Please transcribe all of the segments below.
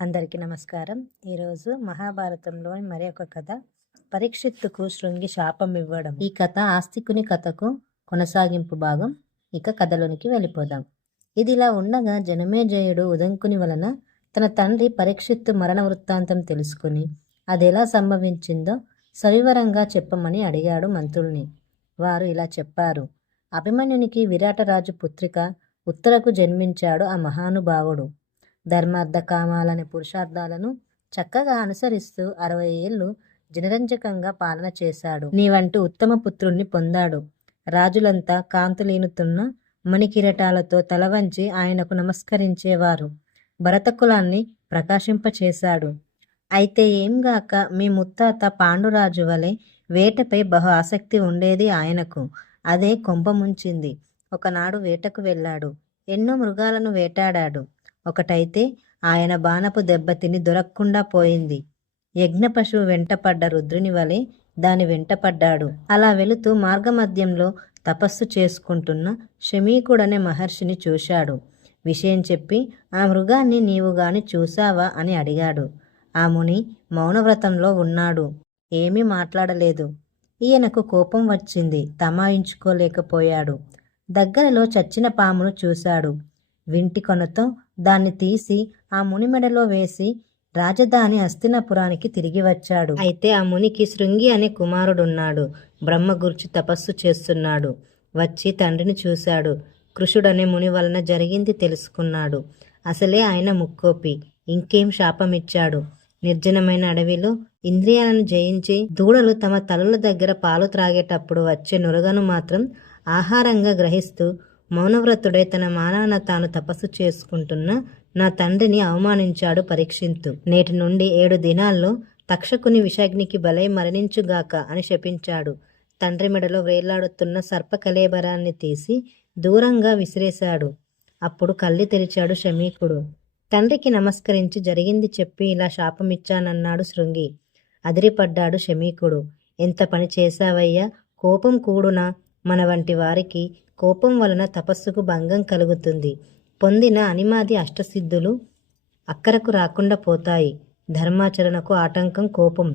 అందరికీ నమస్కారం. ఈరోజు మహాభారతంలోని మరి ఒక కథ, పరీక్షిత్తుకు శృంగి శాపం ఇవ్వడం. ఈ కథ ఆస్తికుని కథకు కొనసాగింపు భాగం. ఇక కథలోనికి వెళ్ళిపోదాం. ఇదిలా ఉండగా జనమేజయుడు ఉదంకుని వలన తన తండ్రి పరీక్షిత్తు మరణ వృత్తాంతం తెలుసుకుని అదెలా సంభవించిందో సవివరంగా చెప్పమని అడిగాడు మంత్రుల్ని. వారు ఇలా చెప్పారు. అభిమన్యునికి విరాటరాజు పుత్రిక ఉత్తరకు జన్మించాడు ఆ మహానుభావుడు. ధర్మార్థ కామాలనే పురుషార్థాలను చక్కగా అనుసరిస్తూ 60 ఏళ్ళు జనరంజకంగా పాలన చేశాడు. నీవంటూ ఉత్తమ పుత్రుణ్ణి పొందాడు. రాజులంతా కాంతులీనుతున్న మణికిరటాలతో తల వంచి ఆయనకు నమస్కరించేవారు. భరతకులాన్ని ప్రకాశింపచేశాడు. అయితే ఏంగాక మీ ముత్తాత పాండురాజు వలె వేటపై బహు ఆసక్తి ఉండేది ఆయనకు. అదే కొంపముంచింది. ఒకనాడు వేటకు వెళ్ళాడు. ఎన్నో మృగాలను వేటాడాడు. ఒకటైతే ఆయన బాణపు దెబ్బతిని దొరక్కుండా పోయింది. యజ్ఞ పశువు వెంటపడ్డ రుద్రుని వలె దాని వెంటపడ్డాడు. అలా వెళుతూ మార్గమధ్యంలో తపస్సు చేసుకుంటున్న శమీకుడనే మహర్షిని చూశాడు. విషయం చెప్పి ఆ మృగాన్ని నీవు గాని చూశావా అని అడిగాడు. ఆ ముని మౌనవ్రతంలో ఉన్నాడు. ఏమీ మాట్లాడలేదు. ఈయనకు కోపం వచ్చింది. తమాయించుకోలేకపోయాడు. దగ్గరలో చచ్చిన పామును చూశాడు. వింటి కొనతో దాన్ని తీసి ఆ ముని మెడలో వేసి రాజధాని హస్తినాపురానికి తిరిగి వచ్చాడు. అయితే ఆ మునికి శృంగి అనే కుమారుడున్నాడు. బ్రహ్మ గురించి తపస్సు చేస్తున్నాడు. వచ్చి తండ్రిని చూశాడు. కృషుడనే ముని వలన జరిగింది తెలుసుకున్నాడు. అసలే ఆయన ముక్కోపి. ఇంకేం శాపమిచ్చాడు. నిర్జనమైన అడవిలో ఇంద్రియాలను జయించి దూడలు తమ తలల దగ్గర పాలు త్రాగేటప్పుడు వచ్చే నురగను మాత్రం ఆహారంగా గ్రహిస్తూ మౌనవ్రతుడై తన మానాన తాను తపస్సు చేసుకుంటున్న నా తండ్రిని అవమానించాడు పరీక్షిత్తు. నేటి నుండి 7 దినాల్లో తక్షకుని విషాగ్నికి బలై మరణించుగాక అని శపించాడు. తండ్రి మెడలో వేలాడుతున్న సర్ప కళేబరాన్ని తీసి దూరంగా విసిరేశాడు. అప్పుడు కళ్ళు తెరిచాడు శమీకుడు. తండ్రికి నమస్కరించి జరిగింది చెప్పి ఇలా శాపమిచ్చానన్నాడు శృంగి. అదిరిపడ్డాడు శమీకుడు. ఎంత పని చేశావయ్యా, కోపం కూడునా? మన వంటి వారికి కోపం వలన తపస్సుకు భంగం కలుగుతుంది. పొందిన అనిమాది అష్టసిద్ధులు అక్కరకు రాకుండా పోతాయి. ధర్మాచరణకు ఆటంకం కోపం.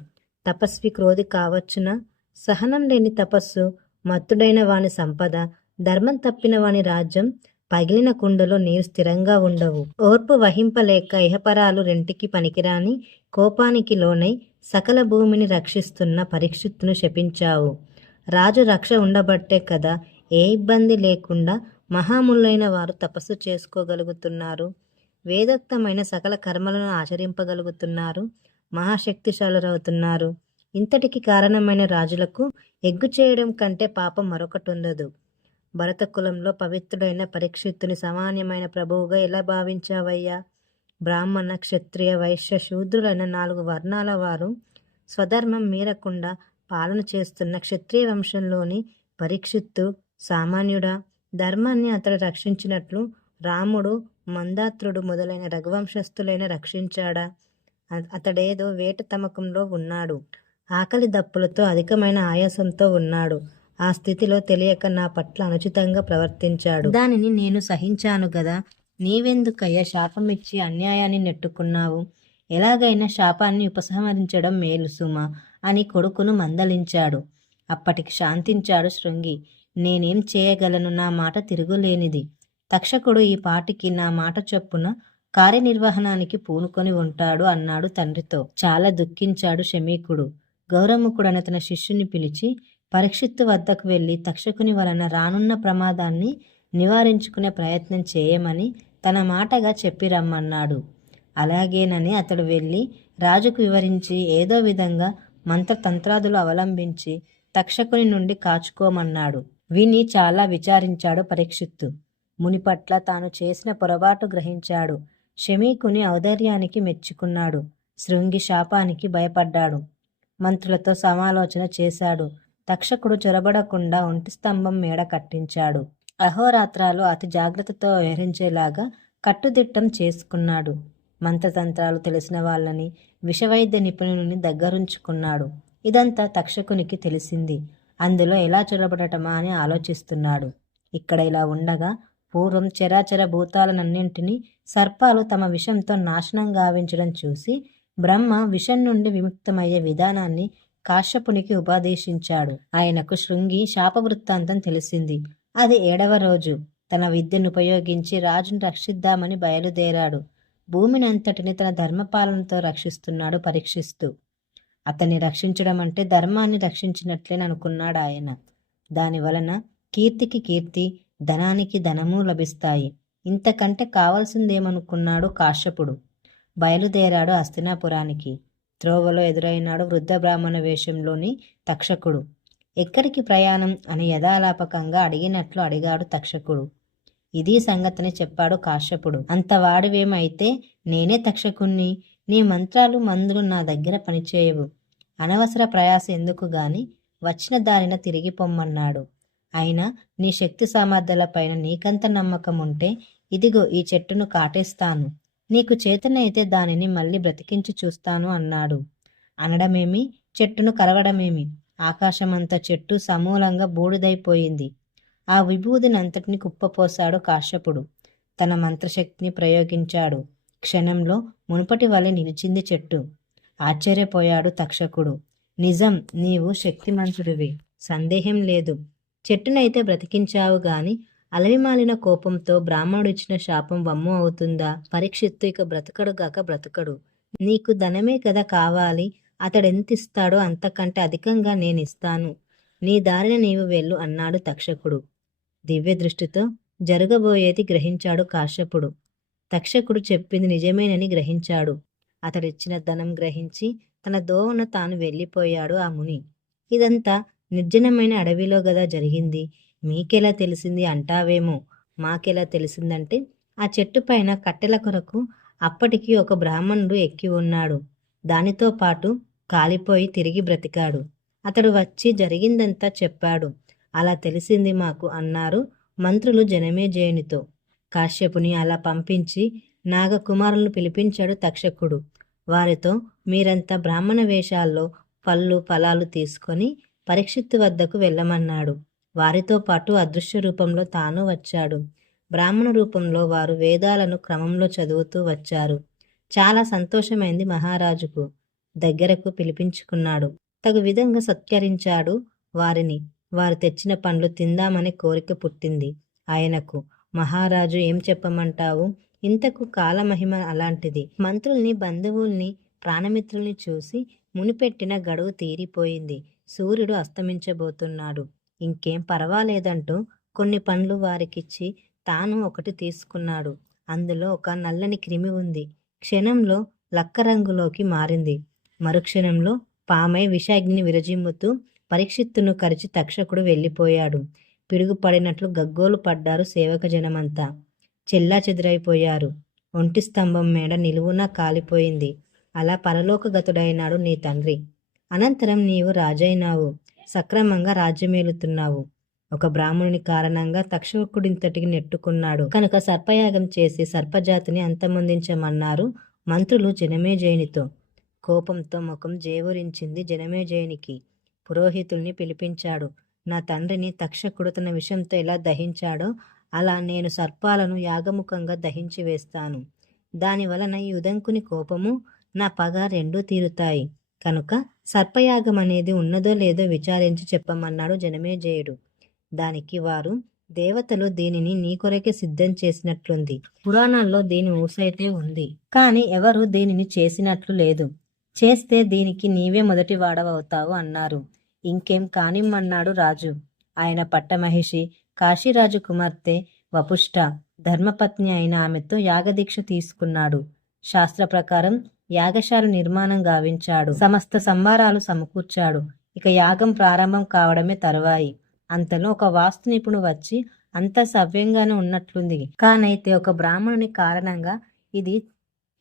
తపస్వి క్రోధి కావచ్చునా? సహనం లేని తపస్సు, మత్తుడైన వాని సంపద, ధర్మం తప్పిన వాని రాజ్యం, పగిలిన కుండలో నీరు స్థిరంగా ఉండవు. ఓర్పు వహింపలేక ఇహపరాలు రెంటికి పనికిరాని కోపానికి లోనై సకల భూమిని రక్షిస్తున్న పరీక్షిత్తును శపించావు. రాజు రక్ష ఉండబట్టే కదా ఏ ఇబ్బంది లేకుండా మహాములైన వారు తపస్సు చేసుకోగలుగుతున్నారు. వేదోక్తమైన సకల కర్మలను ఆచరింపగలుగుతున్నారు. మహాశక్తిశాలురవుతున్నారు. ఇంతటికి కారణమైన రాజులకు ఎగ్గు చేయడం కంటే పాపం మరొకటి ఉండదు. భరత కులంలో పవిత్రుడైన పరీక్షిత్తుని సామాన్యమైన ప్రభువుగా ఎలా భావించావయ్యా? బ్రాహ్మణ, క్షత్రియ, వైశ్య, శూద్రులైన 4 వర్ణాల వారు స్వధర్మం మీరకుండా పాలన చేస్తున్న క్షత్రియ వంశంలోని పరీక్షిత్తు సామాన్యుడా? ధర్మాన్ని అతడు రక్షించినట్లు రాముడు, మందాత్రుడు మొదలైన రఘువంశస్థులైన రక్షించాడా? అతడేదో వేట తమకంలో ఉన్నాడు. ఆకలి దప్పులతో అధికమైన ఆయాసంతో ఉన్నాడు. ఆ స్థితిలో తెలియక నా పట్ల అనుచితంగా ప్రవర్తించాడు. దానిని నేను సహించాను గదా. నీవెందుకయ్యా శాపమిచ్చి అన్యాయాన్ని నెట్టుకున్నావు? ఎలాగైనా శాపాన్ని ఉపసంహరించడం మేలు సుమా అని కొడుకును మందలించాడు. అప్పటికి శాంతించాడు శృంగి. నేనేం చేయగలను? నా మాట తిరుగులేనిది. తక్షకుడు ఈ పాటికి నా మాట చొప్పున కార్యనిర్వహణానికి పూనుకొని ఉంటాడు అన్నాడు తండ్రితో. చాలా దుఃఖించాడు శమీకుడు. గౌరముఖుడన తన శిష్యుని పిలిచి పరీక్షిత్తు వద్దకు వెళ్ళి తక్షకుని వలన రానున్న ప్రమాదాన్ని నివారించుకునే ప్రయత్నం చేయమని తన మాటగా చెప్పి రమ్మన్నాడు. అలాగేనని అతడు వెళ్ళి రాజుకు వివరించి ఏదో విధంగా మంత్రతంత్రాదులు అవలంబించి తక్షకుని నుండి కాచుకోమన్నాడు. విని చాలా విచారించాడు పరీక్షిత్తు. మునిపట్ల తాను చేసిన పొరపాటు గ్రహించాడు. శమీకుని ఔదార్యానికి మెచ్చుకున్నాడు. శృంగి శాపానికి భయపడ్డాడు. మంత్రులతో సమాలోచన చేశాడు. తక్షకుడు చొరబడకుండా ఒంటి స్తంభం మేడ కట్టించాడు. అహోరాత్రాలు అతి జాగ్రత్తతో వ్యవహరించేలాగా కట్టుదిట్టం చేసుకున్నాడు. మంత్రతంత్రాలు తెలిసిన వాళ్ళని, విషవైద్య నిపుణుని దగ్గరుంచుకున్నాడు. ఇదంతా తక్షకునికి తెలిసింది. అందులో ఎలా చొరబడటమా అని ఆలోచిస్తున్నాడు. ఇక్కడ ఇలా ఉండగా పూర్వం చరాచర భూతాలనన్నింటినీ సర్పాలు తమ విషంతో నాశనం గావించడం చూసి బ్రహ్మ విషం నుండి విముక్తమయ్యే విధానాన్ని కాశ్యపునికి ఉపదేశించాడు. ఆయనకు శృంగి శాపవృత్తాంతం తెలిసింది. అది 7వ రోజు. తన విద్యను ఉపయోగించి రాజును రక్షిద్దామని బయలుదేరాడు. భూమినంతటిని తన ధర్మపాలనతో రక్షిస్తున్నాడు పరీక్షిస్తూ. అతన్ని రక్షించడం అంటే ధర్మాన్ని రక్షించినట్లేననుకున్నాడు ఆయన. దానివలన కీర్తికి కీర్తి, ధనానికి ధనము లభిస్తాయి. ఇంతకంటే కావలసిందేమనుకున్నాడు కాశ్యపుడు. బయలుదేరాడు హస్తినాపురానికి. త్రోవలో ఎదురైనాడు వృద్ధ బ్రాహ్మణ వేషంలోని తక్షకుడు. ఎక్కడికి ప్రయాణం అని యథాలాపకంగా అడిగినట్లు అడిగాడు తక్షకుడు. ఇది సంగతిని చెప్పాడు కాశ్యపుడు. అంత వాడివేమైతే నేనే తక్షకుణ్ణి. నీ మంత్రాలు మందులు నా దగ్గర పనిచేయవు. అనవసర ప్రయాస ఎందుకు గాని వచ్చిన దారిన తిరిగి పొమ్మన్నాడు. అయినా నీ శక్తి సామర్థ్యాలపైన నీకంత నమ్మకం ఉంటే ఇదిగో ఈ చెట్టును కాటేస్తాను. నీకు చేతనైతే దానిని మళ్ళీ బ్రతికించి చూస్తాను అన్నాడు. అనడమేమి, చెట్టును కరగడమేమి, ఆకాశమంత చెట్టు సమూలంగా బూడిదైపోయింది. ఆ విభూదినంతటిని కుప్పపోశాడు కాశ్యపుడు. తన మంత్రశక్తిని ప్రయోగించాడు. క్షణంలో మునుపటి వలె నిలిచింది చెట్టు. ఆశ్చర్యపోయాడు తక్షకుడు. నిజం, నీవు శక్తిమంతుడివి, సందేహం లేదు. చెట్టునైతే బ్రతికించావు గాని అలవిమాలిన కోపంతో బ్రాహ్మణుడిచ్చిన శాపం వమ్ము అవుతుందా? పరీక్షిత్తు ఇక బ్రతకడుగాక బ్రతకడు. నీకు ధనమే కదా కావాలి. అతడెంతిస్తాడో అంతకంటే అధికంగా నేనిస్తాను. నీ దారిన నీవు వెళ్ళు అన్నాడు తక్షకుడు. దివ్య దృష్టితో జరగబోయేది గ్రహించాడు కాశ్యపుడు. తక్షకుడు చెప్పింది నిజమేనని గ్రహించాడు. అతడిచ్చిన ధనం గ్రహించి తన దోవన తాను వెళ్ళిపోయాడు ఆ ముని. ఇదంతా నిర్జనమైన అడవిలో గదా జరిగింది. మీకెలా తెలిసింది అంటావేమో. మాకెలా తెలిసిందంటే ఆ చెట్టు పైన కట్టెల కొరకు అప్పటికి ఒక బ్రాహ్మణుడు ఎక్కి ఉన్నాడు. దానితో పాటు కాలిపోయి తిరిగి బ్రతికాడు. అతడు వచ్చి జరిగిందంతా చెప్పాడు. అలా తెలిసింది మాకు అన్నారు మంత్రులు జనమేజయునితో. కాశ్యపుని అలా పంపించి నాగకుమారులను పిలిపించాడు తక్షకుడు. వారితో మీరంతా బ్రాహ్మణ వేషాల్లో పళ్ళు ఫలాలు తీసుకొని పరీక్షిత్తు వద్దకు వెళ్ళమన్నాడు. వారితో పాటు అదృశ్య రూపంలో తాను వచ్చాడు. బ్రాహ్మణ రూపంలో వారు వేదాలను క్రమంలో చదువుతూ వచ్చారు. చాలా సంతోషమైంది మహారాజుకు. దగ్గరకు పిలిపించుకున్నాడు. తగు విధంగా సత్కరించాడు వారిని. వారు తెచ్చిన పండ్లు తిందామనే కోరిక పుట్టింది ఆయనకు. మహారాజు ఏం చెప్పమంటావు? ఇంతకు కాలమహిమ అలాంటిది. మంత్రుల్ని, బంధువుల్ని, ప్రాణమిత్రుల్ని చూసి మునిపెట్టిన గడువు తీరిపోయింది. సూర్యుడు అస్తమించబోతున్నాడు. ఇంకేం పర్వాలేదంటూ కొన్ని పండ్లు వారికిచ్చి తాను ఒకటి తీసుకున్నాడు. అందులో ఒక నల్లని క్రిమి ఉంది. క్షణంలో లక్క రంగులోకి మారింది. మరుక్షణంలో పామై విషాగ్ని విరజిమ్ముతూ పరీక్షిత్తును కరిచి తక్షకుడు వెళ్ళిపోయాడు. పిడుగుపడినట్లు గగ్గోలు పడ్డారు సేవక జనమంతా. చెల్లా చెదురైపోయారు. ఒంటి స్తంభం మేడ నిలువునా కాలిపోయింది. అలా పరలోకగతుడైనాడు నీ తండ్రి. అనంతరం నీవు రాజైనావు. సక్రమంగా రాజ్యమేలుతున్నావు. ఒక బ్రాహ్మణుని కారణంగా తక్షకుడింతటికి నెట్టుకున్నాడు కనుక సర్పయాగం చేసి సర్పజాతిని అంతమొందించమన్నారు మంత్రులు జనమేజయునితో. కోపంతో ముఖం జేవురించింది జనమేజయునికి. పురోహితుల్ని పిలిపించాడు. నా తండ్రిని తక్షకుడు తన విషంతో ఎలా దహించాడో అలా నేను సర్పాలను యాగముఖంగా దహించి వేస్తాను. దానివలన ఈ ఉదంకుని కోపము నా పగ రెండూ తీరుతాయి. కనుక సర్పయాగం అనేది ఉన్నదో లేదో విచారించి చెప్పమన్నాడు జనమేజయుడు. దానికి వారు, దేవతలు దీనిని నీ కొరకే సిద్ధం చేసినట్లుంది. పురాణాల్లో దీని ఊసైతే ఉంది, కాని ఎవరు దీనిని చేసినట్లు లేదు. చేస్తే దీనికి నీవే మొదటి వాడవవుతావు అన్నారు. ఇంకేం కానిమ్మన్నాడు రాజు. ఆయన పట్టమహిషి కాశీరాజు కుమార్తె వపుష్ట ధర్మపత్ని అయిన ఆమెతో యాగదీక్ష తీసుకున్నాడు. శాస్త్ర ప్రకారం యాగశాల నిర్మాణం గావించాడు. సమస్త సంభారాలు సమకూర్చాడు. ఇక యాగం ప్రారంభం కావడమే తరువాయి. అంతలో ఒక వాస్తు నిపుణుడు వచ్చి అంతా సవ్యంగానే ఉన్నట్లుంది, కానైతే ఒక బ్రాహ్మణుని కారణంగా ఇది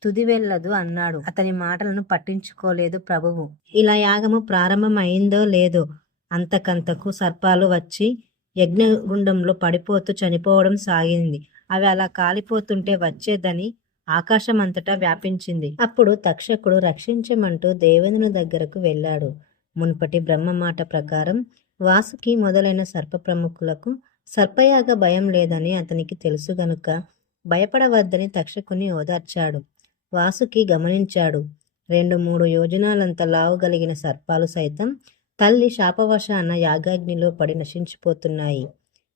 తుది వెళ్ళదు అన్నాడు. అతని మాటలను పట్టించుకోలేదు ప్రభువు. ఇలా యాగము ప్రారంభం అయిందో లేదో అంతకంతకు సర్పాలు వచ్చి యజ్ఞగుండంలో పడిపోతూ చనిపోవడం సాగింది. అవి అలా కాలిపోతుంటే వచ్చేదని ఆకాశమంతటా వ్యాపించింది. అప్పుడు తక్షకుడు రక్షించమంటూ దేవేంద్రుని దగ్గరకు వెళ్ళాడు. మునుపటి బ్రహ్మ మాట ప్రకారం వాసుకి మొదలైన సర్ప ప్రముఖులకు సర్పయాగ భయం లేదని అతనికి తెలుసు గనుక భయపడవద్దని తక్షకుని ఓదార్చాడు. వాసుకి గమనించాడు. 2-3 యోజనాలంత లావు గలిగిన సర్పాలు సైతం తల్లి శాపవశాన యాగాగ్నిలో పడి నశించిపోతున్నాయి.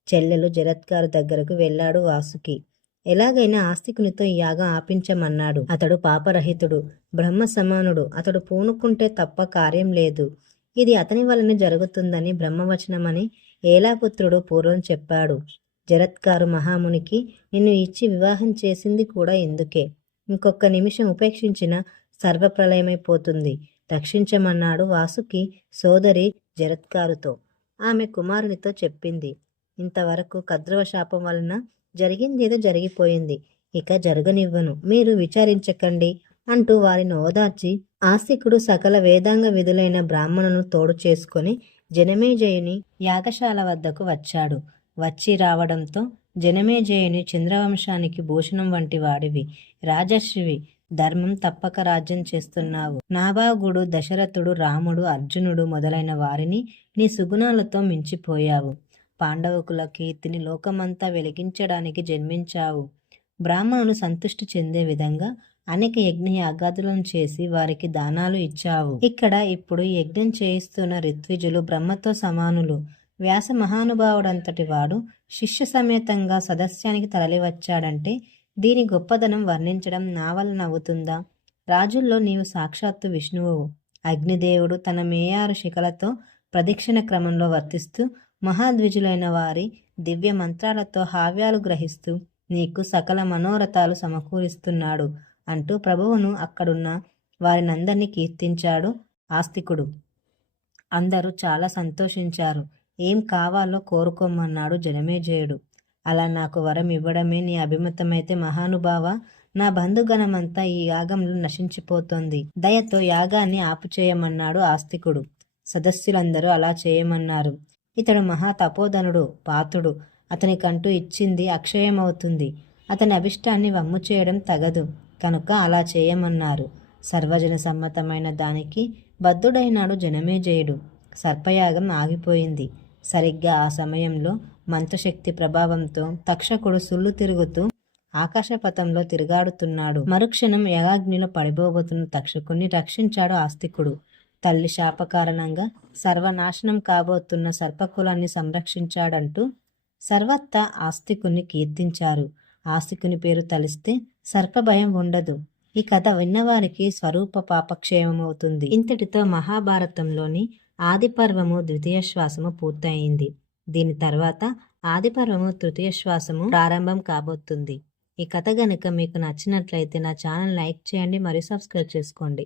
చెల్లెలు జరత్కారు దగ్గరకు వెళ్ళాడు వాసుకి. ఎలాగైనా ఆస్తికునితో ఈ యాగం ఆపించమన్నాడు. అతడు పాపరహితుడు, బ్రహ్మ సమానుడు. అతడు పూనుకుంటే తప్ప కార్యం లేదు. ఇది అతని వలన జరుగుతుందని బ్రహ్మవచనమని ఏలాపుత్రుడు పూర్వం చెప్పాడు. జరత్కారు మహామునికి నిన్ను ఇచ్చి వివాహం చేసింది కూడా ఇందుకే. ఇంకొక నిమిషం ఉపేక్షించిన సర్వప్రలయమైపోతుంది. రక్షించమన్నాడు వాసుకి సోదరి జరత్కారుతో. ఆమె కుమారునితో చెప్పింది. ఇంతవరకు కద్రవ శాపం వలన జరిగిందేదో జరిగిపోయింది. ఇక జరగనివ్వను, మీరు విచారించకండి అంటూ వారిని ఓదార్చి ఆస్తికుడు సకల వేదాంగ విధులైన బ్రాహ్మణులను తోడు చేసుకుని జనమేజయుని యాగశాల వద్దకు వచ్చాడు. వచ్చి రావడంతో జనమేజయుని చంద్రవంశానికి భూషణం వంటి వాడివి, రాజర్షివి, ధర్మం తప్పక రాజ్యం చేస్తున్నావు. నాభాగుడు, దశరథుడు, రాముడు, అర్జునుడు మొదలైన వారిని నీ సుగుణాలతో మించిపోయావు. పాండవకుల కీర్తిని లోకమంతా వెలిగించడానికి జన్మించావు. బ్రాహ్మణులు సంతృష్టి చెందే విధంగా అనేక యజ్ఞ యాగాదులను చేసి వారికి దానాలు ఇచ్చావు. ఇక్కడ ఇప్పుడు యజ్ఞం చేయిస్తున్న ఋత్విజులు బ్రహ్మతో సమానులు. వ్యాస మహానుభావుడంతటి వాడు శిష్య సమేతంగా సదస్యానికి తరలివచ్చాడంటే దీని గొప్పదనం వర్ణించడం నా వలన అవుతుందా? రాజుల్లో నీవు సాక్షాత్తు విష్ణువు. అగ్నిదేవుడు తన మేయారు శిఖలతో ప్రదక్షిణ క్రమంలో వర్తిస్తూ మహాద్విజులైన వారి దివ్య మంత్రాలతో హావ్యాలు గ్రహిస్తూ నీకు సకల మనోరథాలు సమకూరిస్తున్నాడు అంటూ ప్రభువును అక్కడున్న వారినందరినీ కీర్తించాడు ఆస్తికుడు. అందరూ చాలా సంతోషించారు. ఏం కావాలో కోరుకోమన్నాడు జనమేజయుడు. అలా నాకు వరం ఇవ్వడమే నీ అభిమతమైతే మహానుభావ, నా బంధుగణమంతా ఈ యాగంలో నశించిపోతోంది. దయతో యాగాన్ని ఆపుచేయమన్నాడు ఆస్తికుడు. సదస్సులందరూ అలా చేయమన్నారు. ఇతడు మహా తపోధనుడు, పాతుడు. అతనికంటూ ఇచ్చింది అక్షయమవుతుంది. అతని అభిష్టాన్ని వమ్ము చేయడం తగదు కనుక అలా చేయమన్నారు. సర్వజన సమ్మతమైన దానికి బద్ధుడైనాడు జనమేజయుడు. సర్పయాగం ఆగిపోయింది. సరిగ్గా ఆ సమయంలో మంత్రశక్తి ప్రభావంతో తక్షకుడు సుళ్ళు తిరుగుతూ ఆకాశపథంలో తిరుగాడుతున్నాడు. మరుక్షణం యగాగ్నిలో పడిపోబోతున్న తక్షకుణ్ణి రక్షించాడు ఆస్తికుడు. తల్లి శాప కారణంగా సర్వనాశనం కాబోతున్న సర్పకులాన్ని సంరక్షించాడంటూ సర్వత్రా ఆస్తికుని కీర్తించారు. ఆస్తికుని పేరు తలిస్తే సర్పభయం ఉండదు. ఈ కథ విన్నవారికి స్వరూప పాపక్షేమమవుతుంది. ఇంతటితో మహాభారతంలోని ఆదిపర్వము ద్వితీయ శ్వాసము పూర్తయింది. దీని తర్వాత ఆదిపర్వము తృతీయ శ్వాసము ప్రారంభం కాబోతుంది. ఈ కథ గనుక మీకు నచ్చినట్లయితే నా ఛానల్ లైక్ చేయండి మరియు సబ్స్క్రైబ్ చేసుకోండి.